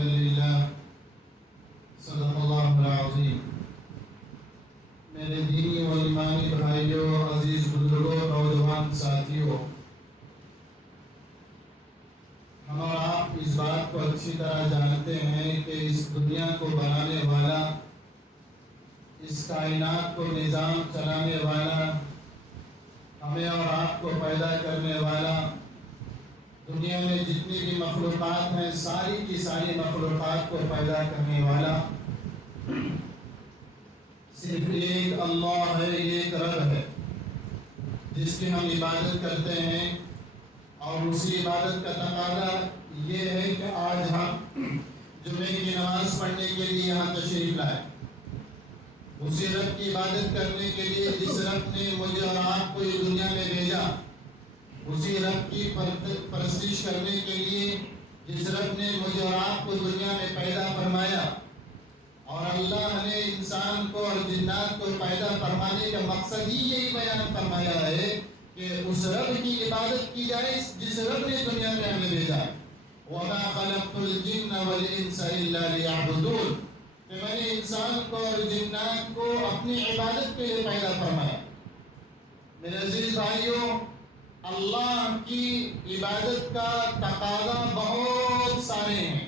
للہ صدق اللہ العظیم۔ میرے دینی و ایمانی بھائیوں، عزیز بزرگوں، نوجوان ساتھیوں، ہم اور آپ اس بات کو اچھی طرح جانتے ہیں کہ اس دنیا کو بنانے والا، اس کائنات کو نظام چلانے والا، ہمیں اور آپ کو پیدا کرنے والا، دنیا میں جتنی بھی مخلوقات ہیں ساری کی ساری مخلوقات کو پیدا کرنے والا صرف ایک اللہ ہے، ایک رب ہے جس کی ہم عبادت کرتے ہیں۔ اور اسی عبادت کا تقاضا یہ ہے کہ آج ہم جمعے کی نماز پڑھنے کے لیے یہاں تشریف لائے، اسی رب کی عبادت کرنے کے لیے جس رب نے مجھے اور آپ کو اس دنیا میں بھیجا، اسی رب کی پرستش کرنے کے لیے جس رب نے مجھے اور آپ کو دنیا میں پیدا فرمایا۔ اور اللہ نے انسان کو اور جنات کو پیدا فرمانے کا مقصد ہی یہی بیان فرمایا ہے کہ اس رب کی عبادت کی جائے جس رب نے دنیا میں ہمیں بھیجا۔ وَمَا خَلَقْتُ الْجِنَّ وَالْإِنسَ إِلَّا لِيَعْبُدُونَ، کہ میں نے انسان کو اور جنات کو اپنی عبادت کے لیے پیدا فرمایا۔ میرے عزیز بھائیوں، اللہ کی عبادت کا تقاضا بہت سارے ہیں۔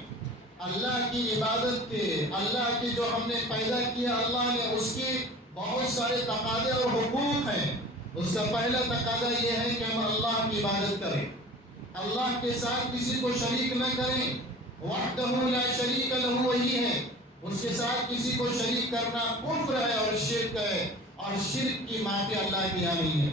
اللہ کی عبادت کے، اللہ کی جو ہم نے پیدا کیا اللہ نے، اس کے بہت سارے تقاضے اور حقوق ہیں۔ اس کا پہلا تقاضا یہ ہے کہ ہم اللہ کی عبادت کریں، اللہ کے ساتھ کسی کو شریک نہ کریں۔ وحدہ لا شریک لہ، وہی ہے، اس کے ساتھ کسی کو شریک کرنا کفر ہے اور شرک ہے، اور شرک کی معافی اللہ کے یہاں نہیں ہے۔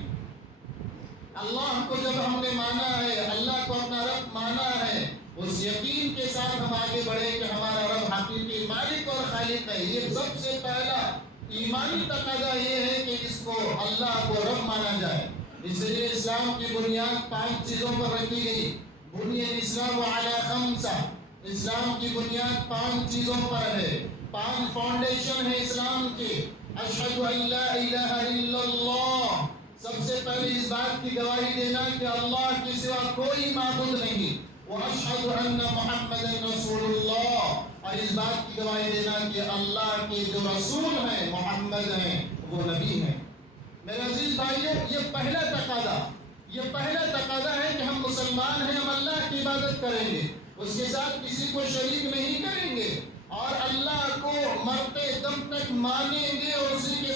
اللہ کو جب ہم نے مانا ہے، اللہ کو اپنا رب مانا ہے، اس یقین کے ساتھ ہم آگے بڑھیں کہ ہمارا رب حقیقی مالک اور خالق ہے۔ یہ سب سے پہلا ایمانی تقاضا یہ ہے کہ اس کو، اللہ کو رب مانا جائے۔ اس لیے اسلام کی بنیاد 5 چیزوں پر رکھی گئی۔ بنی الاسلام علی 5، اسلام کی بنیاد 5 چیزوں پر ہے، 5 فاؤنڈیشن ہے اسلام کی۔ اشہد ان لا الہ الا اللہ، سب سے پہلے اس بات کی گواہی دینا کہ اللہ کے سوا کوئی معبود نہیں۔ وَأَشْهَدُ أَنَّ مُحَمَّدًا رَسُولُ اللَّهِ، اور اس بات کی گواہی دینا کہ اللہ کے جو رسول ہیں، محمد ہیں، وہ نبی ہیں۔ میرے عزیز بھائیوں، یہ پہلا تقاضا ہے کہ ہم مسلمان ہیں، ہم اللہ کی عبادت کریں گے، اس کے ساتھ کسی کو شریک نہیں کریں گے، اور اللہ کو مرتے دم تک مانیں گے، اور اسی کے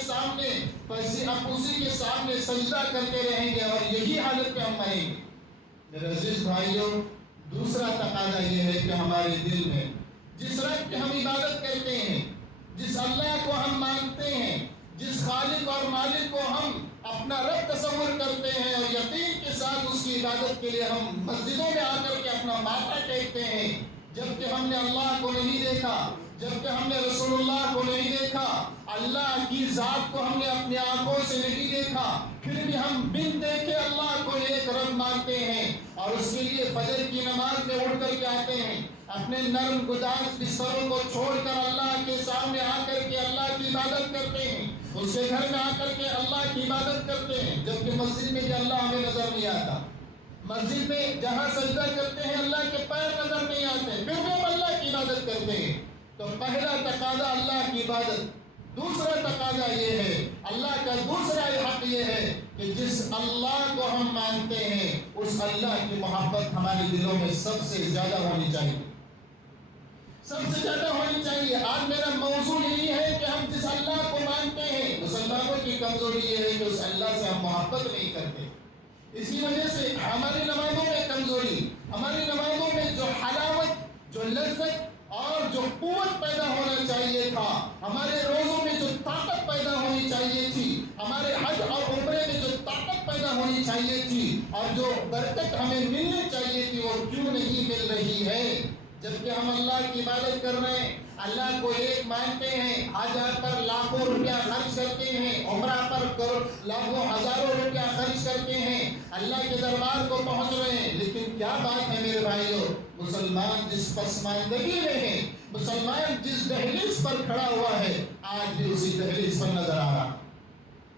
سامنے سجدہ کرتے رہیں گے، اور یہی حالت پہ ہم مریں گے۔ میرے عزیز بھائیوں، دوسرا تقاضا یہ ہے کہ ہمارے دل میں جس رب کی ہم عبادت کرتے ہیں، جس اللہ کو ہم مانتے ہیں، جس خالق اور مالک کو ہم اپنا رب تصور کرتے ہیں، اور یقین کے ساتھ اس کی عبادت کے لیے ہم مسجدوں میں آ کر کے اپنا ماتھا ٹیکتے ہیں، جبکہ ہم نے اللہ کو نہیں دیکھا، جبکہ ہم نے رسول اللہ کو نہیں دیکھا، اللہ کی ذات کو ہم نے اپنی آنکھوں سے نہیں دیکھا، پھر بھی ہم بن دیکھے اللہ کو ایک رب مانتے ہیں، اور اس کے لیے فجر کی نماز میں اٹھ کر کے آتے ہیں، اپنے نرم گداز بستروں کو چھوڑ کر اللہ کے سامنے آ کر کے اللہ کی عبادت کرتے ہیں، اس کے گھر میں آ کر کے اللہ کی عبادت کرتے ہیں، جبکہ مسجد میں بھی اللہ ہمیں نظر نہیں آتا، مسجد میں جہاں سجدہ کرتے ہیں اللہ کے پیر نظر نہیں آتے، پھر بھی ہم اللہ کی عبادت کرتے ہیں۔ تو پہلا تقاضا اللہ کی عبادت۔ دوسرا تقاضا یہ ہے، اللہ کا دوسرا حق یہ ہے کہ جس اللہ کو ہم مانتے ہیں اس اللہ کی محبت ہمارے دلوں میں سب سے زیادہ ہونی چاہیے، سب سے زیادہ ہونی چاہیے۔ آج میرا موضوع یہی ہے کہ ہم جس اللہ کو مانتے ہیں، مسلمانوں کی کمزوری یہ ہے کہ اس اللہ سے ہم محبت نہیں کرتے، اسی وجہ سے ہماری نمازوں میں کمزوری، ہماری نمازوں میں جو حلاوت، جو لذت اور جو قوت پیدا ہونا چاہیے تھا، ہمارے روزوں میں جو طاقت پیدا ہونی چاہیے تھی، ہمارے حج اور عمرے میں جو طاقت پیدا ہونی چاہیے تھی، اور جو برکت ہمیں ملنی چاہیے تھی، وہ کیوں نہیں مل رہی ہے؟ جبکہ ہم اللہ کی عبادت کر رہے ہیں، اللہ کو ایک مانتے ہیں، حج پر لاکھوں روپیہ خرچ کرتے ہیں، عمرہ پر لاکھوں ہزاروں روپیہ خرچ کرتے ہیں، اللہ کے دربار کو پہنچ رہے ہیں، لیکن کیا بات ہے میرے بھائیوں، مسلمان جس پسماندگی میں ہے، مسلمان جس دہلیز پر کھڑا ہوا ہے، آج بھی اسی دہلیز پر نظر آ رہا۔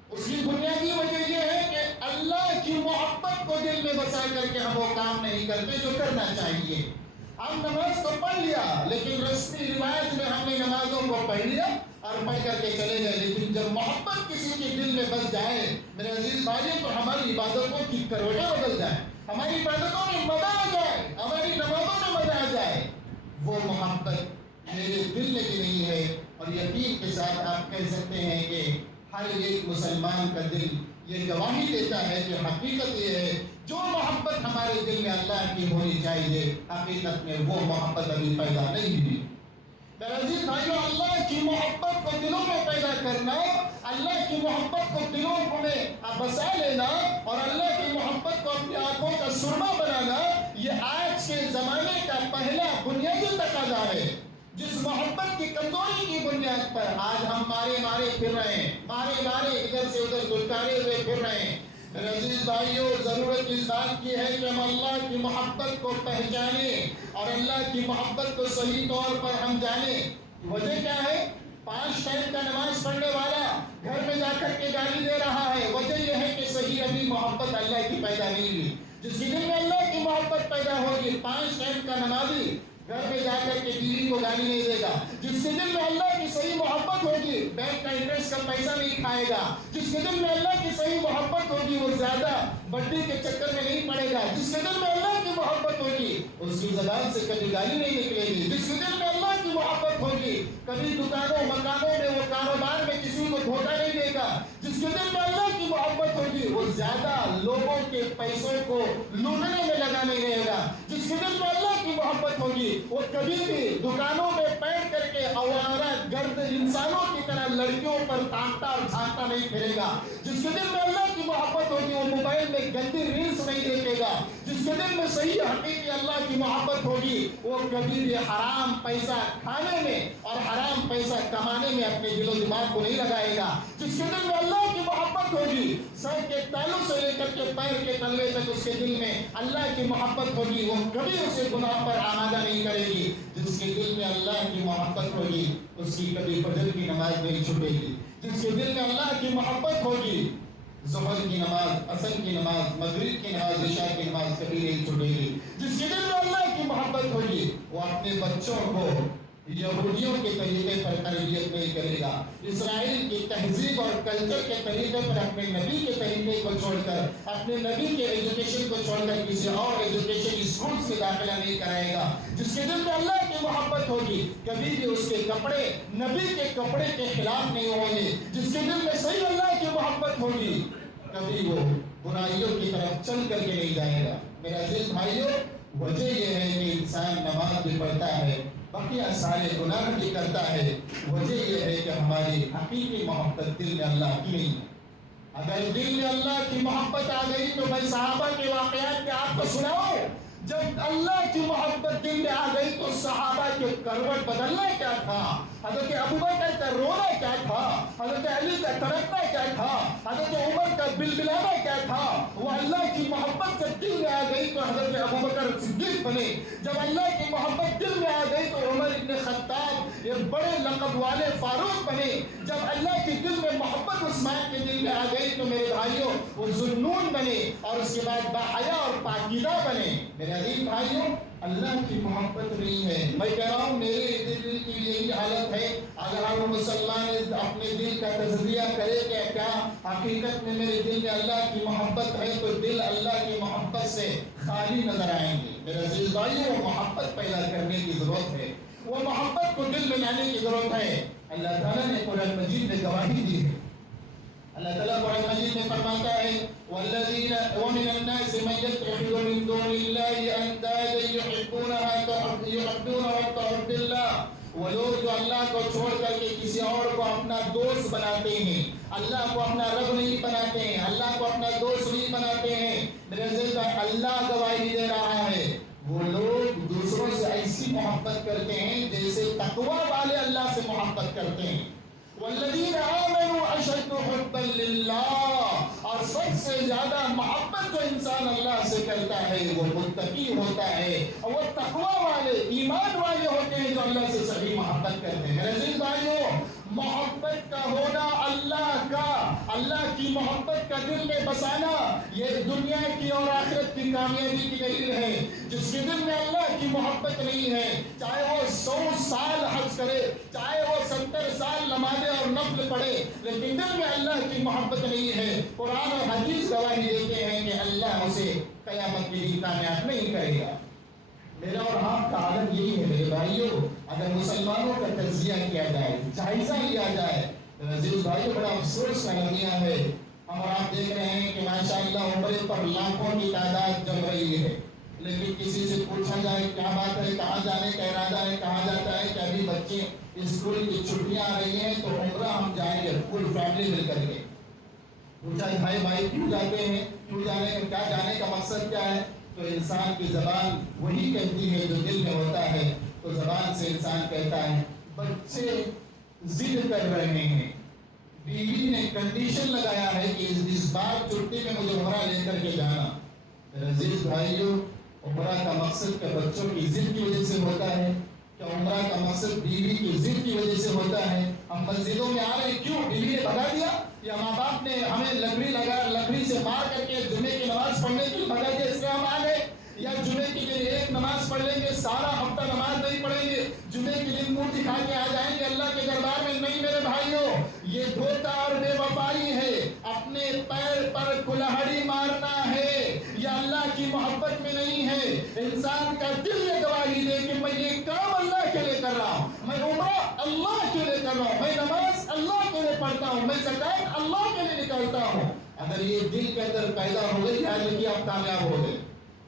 اس کی بنیادی وجہ یہ ہے کہ اللہ کی محبت کو دل میں بسا کر کے ہم وہ کام نہیں کرتے جو کرنا چاہیے۔ ہم نماز تو پڑھ لیا، لیکن پڑھ لیا اور پڑھ کر کے چلے گئے، لیکن جب محبت کسی کے دل میں بس جائے میرے عزیز بھائیوں تو ہماری عبادتوں کی کروٹیں بدل جائیں، ہماری عبادتوں میں مزہ آ جائے، ہماری نمازوں میں مزہ آ جائے۔ وہ محبت میرے دل میں بھی نہیں ہے، اور یقین کے ساتھ آپ کہہ سکتے ہیں کہ ہر ایک مسلمان کا دل یہ گواہی دیتا ہے کہ حقیقت یہ ہے جو محبت ہمارے دل میں اللہ کی ہونی چاہیے حقیقت میں وہ محبت ابھی پیدا نہیں ہوئی۔ میرے عزیز بھائیو، اللہ کی محبت کو دلوں میں پیدا کرنا، اللہ کی محبت کو دلوں میں بسا لینا اور اللہ کی محبت کو اپنی آنکھوں کا سرما بنانا، یہ آج کے زمانے کا پہلا بنیادی تقاضا ہے۔ جس محبت کی کمزوری کی بنیاد پر آج ہم مارے پھر رہے ہیں، مارے ادھر سے ادھر دھڑکانے ہوئے پھر رہے ہیں۔ میرے عزیز بھائیو، ضرورت اس بات کی ہے کہ ہم اللہ کی محبت کو پہچانیں اور اللہ کی محبت کو صحیح طور پر ہم جانیں۔ وجہ کیا ہے؟ 5 ٹائم کا نماز پڑھنے والا گھر میں جا کر کے گالی دے رہا ہے، وجہ یہ ہے کہ صحیح ابھی محبت اللہ کی پیدا نہیں ہوئی۔ جس کے دل میں اللہ کی محبت پیدا ہوگی، 5 ٹائم کا نمازی گھر میں جا کر کے بیوی کو گالی نہیں دے گا۔ جس کے دل میں اللہ کی صحیح محبت ہوگی، بینک کا انٹرسٹ کا پیسہ نہیں کھائے گا۔ جس کے دل میں اللہ کی صحیح محبت ہوگی، وہ زیادہ بڈی کے چکر میں نہیں پڑے گا۔ جس کے دل میں اللہ کی محبت ہوگی، اس کی زبان سے کبھی گالی نہیں نکلے گی۔ جس کے دل میں اللہ کی محبت ہوگی، کبھی دکانوں مکانوں میں وہ کاروبار میں کسی کو دھوکہ نہیں دے گا۔ جس کے دل میں اللہ کی محبت ہوگی، وہ زیادہ لوگوں کے پیسوں کو لوٹنے میں لگا نہیں رہے گا۔ جس کے دل میں اللہ کی محبت ہوگی، وہ کبھی بھی دکانوں میں بیٹھ کر کے آوارہ گرد انسانوں کی طرح لڑکیوں پر تانتا اور جھانکتا نہیں پھرے گا۔ جس کے دل میں اللہ کی محبت ہوگی، وہ موبائل میں گندی ریلز نہیں دیکھے گا۔ جس کے دل میں صحیح حقیقی اللہ کی محبت ہوگی، وہ کبھی بھی حرام پیسہ کھانے میں اور حرام پیسہ کمانے میں اپنے دل و دماغ کو نہیں لگائے گا۔ جس کے دل میں اللہ کی محبت ہوگی، سر کے تالوں سے لے کر کے پیر کے تلوے تک اس کے دل میں اللہ کی محبت ہوگی، وہ کبھی اسے گناہ پر آمادہ نہیں کرے گی۔ جس کے دل میں اللہ کی محبت ہوگی، اس کی کبھی فجر کی نماز نہیں چھوٹے گی۔ جس کے دل میں اللہ کی محبت ہوگی، ظہر کی نماز، عصر کی نماز، مغرب کی نماز، عشاء کی نماز کبھی نہیں چھوٹے گی۔ جس کے دل میں اللہ کی محبت ہوگی، وہ اپنے بچوں کو یہودیوں کے طریقے پر تربیت نہیں کرے گا، اسرائیل کی تہذیب اور کلچر کے طریقے پر اپنے نبی کے طریقے کو چھوڑ کر، اپنے نبی کے ایجوکیشن کو چھوڑ کر کسی اور ایجوکیشن اسکولز میں داخلہ نہیں کرائے گا۔ جس کے دل میں اللہ کی محبت ہوگی، کبھی بھی اس کے کپڑے نبی کے کپڑے کے خلاف نہیں ہوں گے۔ جس کے دل میں صحیح اللہ کی محبت ہوگی، کبھی وہ برائیوں کی طرف چل کر کے نہیں جائے گا۔ میرے عزیز بھائیوں، وجہ یہ ہے کہ انسان نماز بھی پڑھتا ہے، بقیہ سارے گناہ بھی کرتا ہے، وجہ یہ ہے کہ ہماری حقیقی محبت دل میں اللہ کی نہیں ہے۔ اگر دل میں اللہ کی محبت آ گئی تو میں صحابہ کے واقعات میں آپ کو سناؤں۔ جب اللہ کی محبت دل میں آ گئی تو صحابہ کے کروٹ بدلنا کیا تھا، حضرت ابوبکر کا رونا کیا تھا، حضرت علی کا تڑپنا کیا تھا، حضرت عمر کا بلبلانا کیا تھا۔ وہ اللہ کی محبت جب دل میں آ گئی تو حضرت ابوبکر صدیق بنے، جب اللہ کی محبت دل میں آ گئی تو عمر ابن خطاب ایک بڑے لقب والے فاروق بنے، جب اللہ کے دل میں محبت عثمان کے دل میں آ گئی تو میرے بھائیوں وہ ذوالنون بنے، اور اس کے بعد باحیا اور پاکیزہ بنے۔ میرے عزیز بھائیوں، اللہ کی محبت نہیں ہے۔ میں کہہ رہا ہوں میرے دل کی یہی حالت ہے۔ اگر ہم مسلمان اپنے دل کا تجزیہ کرے کہ کیا حقیقت میں میرے دل میں اللہ کی محبت ہے، تو دل اللہ کی محبت سے خالی نظر آئیں گے۔ میرے عزیز بھائیوں، وہ محبت پیدا کرنے کی ضرورت ہے، وہ محبت کو دل میں لانے کی ضرورت ہے۔ اللہ تعالیٰ نے قرآن مجید میں گواہی دی ہے۔ اللہ تعالیٰ قرآن مجید میں فرماتا ہے والذین ومن الناس من يتخذ من دون الله اندادا يحبونهم كحب الله۔ وہ لوگ جو اللہ کو چھوڑ کر کے کسی اور کو اپنا دوست بناتے ہیں، اللہ کو اپنا رب نہیں بناتے ہیں، اللہ کو اپنا دوست نہیں بناتے ہیں۔ میرے عزیز بھائی، اللہ گواہی دے رہا ہے، وہ لوگ دوسروں سے ایسی محبت کرتے ہیں جیسے تقوی والے اللہ سے محبت کرتے ہیں۔ والذین آمنوا اشد حبا للہ، اور سب سے زیادہ محبت جو انسان اللہ سے کرتا ہے وہ متقی ہوتا ہے، اور وہ تقوی والے ایمان والے ہوتے ہیں جو اللہ سے صحیح محبت کرتے ہیں۔ میرے عزیز بھائیوں، محبت کا ہونا اللہ کی محبت کا دل میں بسانا، یہ دنیا کی اور آخرت کی کامیابی کی دلیل ہے۔ جس کے دل میں اللہ کی محبت نہیں ہے، چاہے وہ 100 سال حج کرے، چاہے وہ 70 سال نمازیں اور نفل پڑھے لیکن دل میں اللہ کی محبت نہیں ہے، قرآن اور حدیث گواہی دیتے ہیں کہ اللہ اسے قیامت کے لیے کامیاب نہیں کرے گا۔ میرا اور آپ کا عالم یہی ہے میرے بھائیوں۔ اگر مسلمانوں کا تجزیہ کیا جائے، جائزہ لیا جائے، عزیز بھائیوں بڑا افسوس کا لمحہ ہے، ہم اور آپ دیکھ رہے ہیں کہ ماشاءاللہ عمرے پر لاکھوں کی تعداد جم رہی ہے، لیکن کسی سے پوچھا جائے کیا بات ہے، کہاں جانے کا ارادہ ہے، کہاں جاتا ہے کہ ابھی بچے اسکول کی چھٹیاں آ رہی ہیں تو عمرہ ہم جائیں گے پوری فیملی مل کر کے۔ پوچھا بھائی کیوں جاتے ہیں، کیوں جانے کا، کیا جانے کا مقصد کیا ہے؟ تو انسان کی زبان وہی کہتی ہے جو دل میں ہوتا ہے، تو زبان سے انسان کہتا ہے بچے ضد کر رہے ہیں، بیوی نے کنڈیشن لگایا ہے کہ اس بار چھٹی میں مجھے عمرہ لے کر کے جانا۔ عزیز بھائیوں، عمرہ کا مقصد کیا بچوں کی ضد کی وجہ سے ہوتا ہے؟ کیا عمرہ کا مقصد بیوی کی ضد کی وجہ سے ہوتا ہے؟ ہم مسجدوں میں آ رہے ہیں کیوں؟ بیوی نے بھگا دیا یا ماں باپ نے ہمیں لکڑی سے مار کر کے جمعے کی نماز پڑھنے کے لیے بھگا دیا اس لیے ہم آ گئے؟ یا جمعے کے لیے ایک نماز پڑھ لیں گے، سارا ہفتہ نماز نہیں پڑھیں گے، جمعے کے لیے منہ دکھا کے آ جائیں گے اللہ کے دربار میں؟ نہیں میرے بھائیوں، یہ دھوکہ اور بے وفائی ہے، اپنے پیر پر کلہڑی مارنا ہے، یہ اللہ کی محبت میں نہیں ہے۔ انسان کا دل یہ گواہی دے کہ میں یہ کام اللہ کے لیے کر رہا ہوں، میں عمرہ اللہ کے لیے کر رہا ہوں، میں نماز اللہ کے لیے پڑھتا ہوں، میں زکات اللہ کے لیے نکالتا ہوں۔ اگر یہ دل کے اندر پیدا ہو گئی یاد رکھیے آپ کامیاب ہو گئے،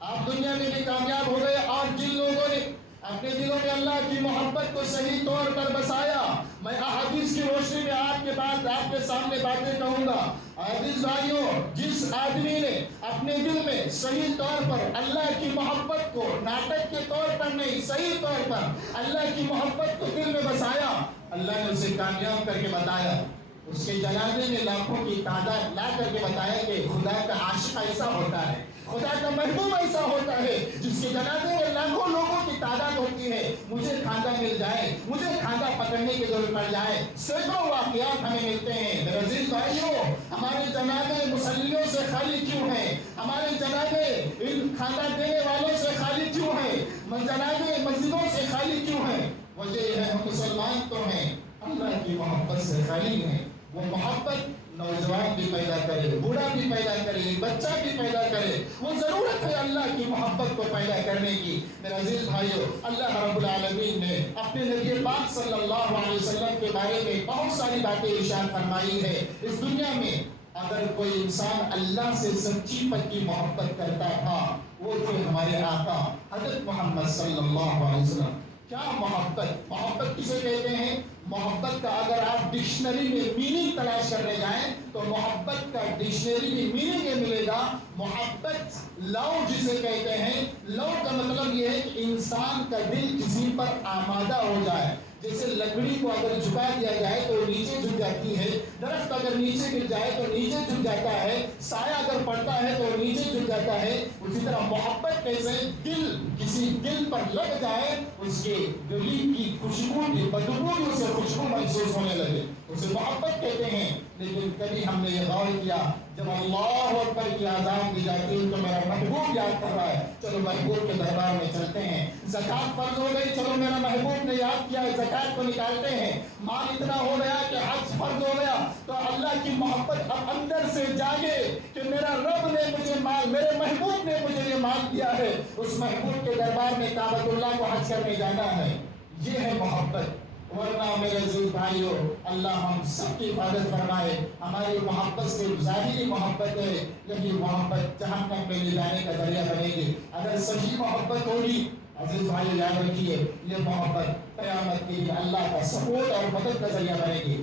آپ دنیا میں بھی کامیاب ہو گئے۔ اور جن لوگوں نے اپنے دلوں میں اللہ کی محبت کو صحیح طور پر بسایا، میں احادیث کی روشنی میں آپ کے سامنے باتیں کہوں گا۔ عزیز بھائیوں، جس آدمی نے اپنے دل میں صحیح طور پر اللہ کی محبت کو ناٹک کے طور پر نہیں، صحیح طور پر اللہ کی محبت کو دل میں بسایا، اللہ نے اسے کامیاب کر کے بتایا۔ اس کے جنازے میں لاکھوں کی تعداد لا کر کے بتایا کہ خدا کا عاشق ایسا ہوتا ہے، خدا کا محبوب ایسا ہوتا ہے جس کے جنازے میں لاکھوں لوگوں کی تعداد ہوتی ہے۔ مجھے کھانا مل جائے، مجھے کھانا پکڑنے کی ضرورت پڑ جائے، سینکڑوں واقعات ہمیں ملتے ہیں۔ میرے عزیز بھائیوں، ہمارے جنازے مسلیوں سے خالی کیوں ہیں؟ ہمارے جنازے ان کھانا دینے والوں سے خالی کیوں ہیں؟ جنازے مسجدوں سے خالی کیوں ہیں؟ وجہ یہ ہے ہم مسلمان تو ہیں، اللہ کی محبت سے خالی ہیں۔ وہ محبت نوجوان بھی پیدا کرے، بوڑھا بھی پیدا کرے، بچہ بھی پیدا کرے، وہ ضرورت ہے اللہ کی محبت کو پیدا کرنے کی۔ میرے عزیز بھائیوں، اللہ رب العالمین نے اپنے نبی پاک صلی اللہ علیہ وسلم کے بارے میں بہت ساری باتیں ارشاد فرمائی ہے۔ اس دنیا میں اگر کوئی انسان اللہ سے سچی پکی محبت کرتا تھا وہ تھے ہمارے آقا حضرت محمد صلی اللہ علیہ وسلم۔ کیا محبت؟ محبت کسے کہتے ہیں؟ محبت کا اگر آپ ڈکشنری میں میننگ تلاش کرنے جائیں تو محبت کا ڈکشنری میں میننگ یہ ملے گا، محبت لو جسے کہتے ہیں، لو کا مطلب یہ ہے کہ انسان کا دل کسی پر آمادہ ہو جائے۔ جیسے لکڑی کو اگر جھکا دیا جائے تو نیچے جھک جاتی ہے، درخت اگر نیچے گر جائے تو نیچے جھک جاتا ہے، سایہ اگر پڑتا ہے تو نیچے جھک جاتا ہے۔ اسی طرح محبت کیسے دل کسی دل پر لگ جائے، اس کے گلی کی خوشبو کی بدبو سے خوشبو محسوس ہونے لگے، اسے محبت کہتے ہیں۔ لیکن کبھی ہم نے یہ غور کیا جب اللہ اکبر کی آزان دی جاتی ہے تو میرا محبوب یاد کر رہا ہے، چلو محبوب کے دربار میں چلتے ہیں۔ زکات فرض ہو گئی، چلو میرا محبوب نے یاد کیا ہے، زکات کو نکالتے ہیں۔ مال اتنا ہو گیا کہ حج فرض ہو گیا تو اللہ کی محبت اب اندر سے جاگے کہ میرا رب نے مجھے مال، میرے محبوب نے مجھے یہ مال دیا ہے، اس محبوب کے دربار میں کعبۃ اللہ کو حج کرنے جانا ہے۔ یہ ہے محبت۔ ورنہ میرے عزیز بھائیوں، اللہ ہم سب کی حفاظت فرمائے۔ ہماری محبت سے ظاہری محبت ہے، یہی محبت جہنم میں لے جانے کا ذریعہ بنے گی۔ اگر صحیح محبت ہوگی عزیز بھائی یاد رکھیے، یہ محبت قیامت کے لیے اللہ کا سپورٹ اور مدد کا ذریعہ بنے گی۔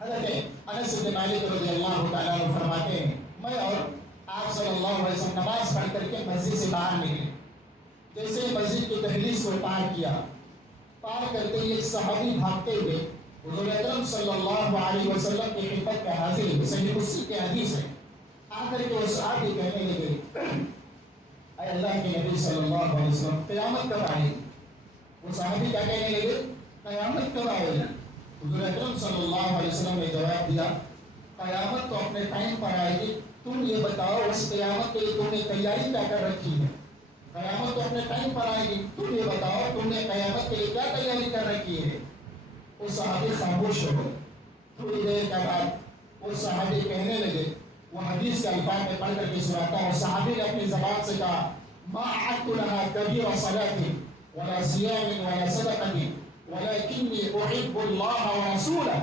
حضرت انس بن مالک رضی اللہ تعالیٰ عنہ فرماتے ہیں، میں اور آپ صلی اللہ علیہ وسلم نماز پڑھ کر کے مسجد سے باہر نکلے، جیسے مسجد کی دہلیز کو پار کیا، پار کرتے ایک صحابی بھاگتے ہوئے حضور اکرم صلی اللہ علیہ وسلم کی خدمت میں حاضر ہوئے۔ صحیح مسلم کی حدیث ہے۔ آ کر کے وہ صحابی کہنے لگے، اے اللہ کے نبی صلی اللہ علیہ وسلم قیامت کب آئے گی؟ وہ صحابی کیا کہنے لگے؟ قیامت کب آئے گی؟ حضور اکرم صلی اللہ علیہ وسلم نے جواب دیا، قیامت تو اپنے ٹائم پر آئے گی، تم یہ بتاؤ اس قیامت کے لیے تم نے تیاری کیا کر رکھی ہے؟ قیامت تو اپنے ٹائم پر آئے گی، تم یہ بتاؤ تم نے قیامت کے لیے کیا تیاری کر رکھی ہے؟ وہ صحابی خاموش ہو گئے. تھوڑی دیر کے بعد وہ صحابی کہنے لگے, وہ حدیث کے الفاظ میں پڑھ کر کے سناتا ہوں. صحابی نے اپنی زبان سے کہا, ما اعدت لها كبير صلاة ولا صيام ولا صدقة ولكني احب الله ورسوله.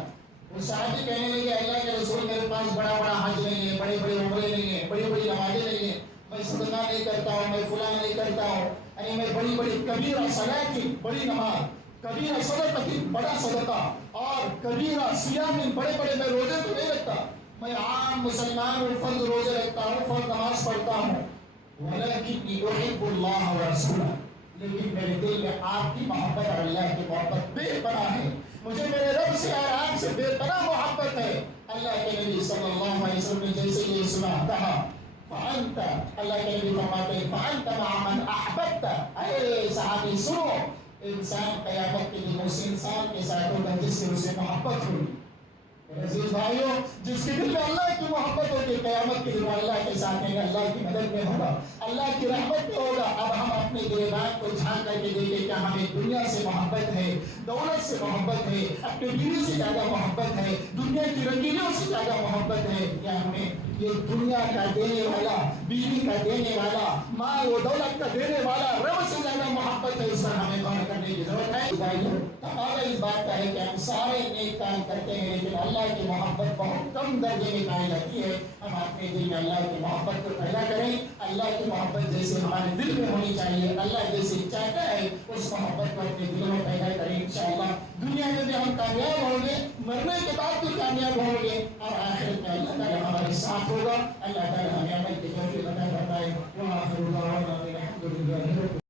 وہ صحابی کہنے لگے, اللہ کے رسول میرے پاس بڑا بڑا حج نہیں ہے, بڑے بڑے عمرے نہیں ہیں, بڑی بڑی نمازیں نہیں ہیں, میں صدقہ نہیں کرتا ہوں, میں فلاں نہیں کرتا ہوں, یعنی میں بڑی بڑی کبیرہ صلاۃ کی بڑی نماز, کبیرہ صدقہ کی بڑا صدقہ, اور کبیرہ صیام بڑے بڑے میں روزے تو نہیں رکھتا, میں عام مسلمان ہوں, فرض روزے رکھتا ہوں, فرض نماز پڑھتا ہوں. ولكني احب الله ورسوله, لیکن میرے دل میں آپ کی محبت اور اللہ کی محبت بے پناہ ہے. مجھے میرے رب سے اور آپ سے بے پناہ محبت ہے. اللہ کے نبی صلی اللہ علیہ وسلم نے جیسے یہ سنا کہا, فأنت, اللہ کے نبی فرماتے ہیں, فأنت مع من أحببت. اے صحابی سنو, انسان قیامت کے دن اس انسان کے ساتھ ہوگا جس سے اسے محبت ہوئی. عزیز بھائیوں, جس کے دل میں اللہ کی محبت ہوگی, قیامت کے دن اللہ کے ساتھ ہیں, اللہ کی مدد میں ہوگا, اللہ کی رحمت میں ہوگا. اب ہم اپنے گریبان کو جھانک کر کے دیکھیں, کیا ہمیں دنیا سے محبت ہے, دولت سے محبت ہے, اپنی بیوی سے زیادہ محبت ہے, دنیا کی رنگینیوں سے زیادہ محبت ہے, یا ہمیں یہ دنیا کا دینے والا, بیوی کا دینے والا, مال و دولت کا دینے والا رب سے زیادہ محبت ہے؟ اس پر ہمیں غور کرنے کی ضرورت ہے. بھائیوں, تقاضا اس بات کا ہے کہ ہم سارے نیک کام کرتے ہیں, لیکن اللہ کی محبت بہت کم درجے میں پائی جاتی ہے. ہم اپنے دل میں اللہ کی محبت کو پیدا کریں. اللہ کی محبت جیسے ہمارے دل میں ہونی چاہیے, اللہ جیسے چاہتا ہے اس محبت کو اپنے دلوں میں پیدا کریں. انشاءاللہ دنیا میں بھی ہم کامیاب ہوں گے, مرنے کے بعد بھی کامیاب ہوں گے, اور آخرت میں اللہ تعالیٰ ہمارے ساتھ ہوگا. اللہ تعالیٰ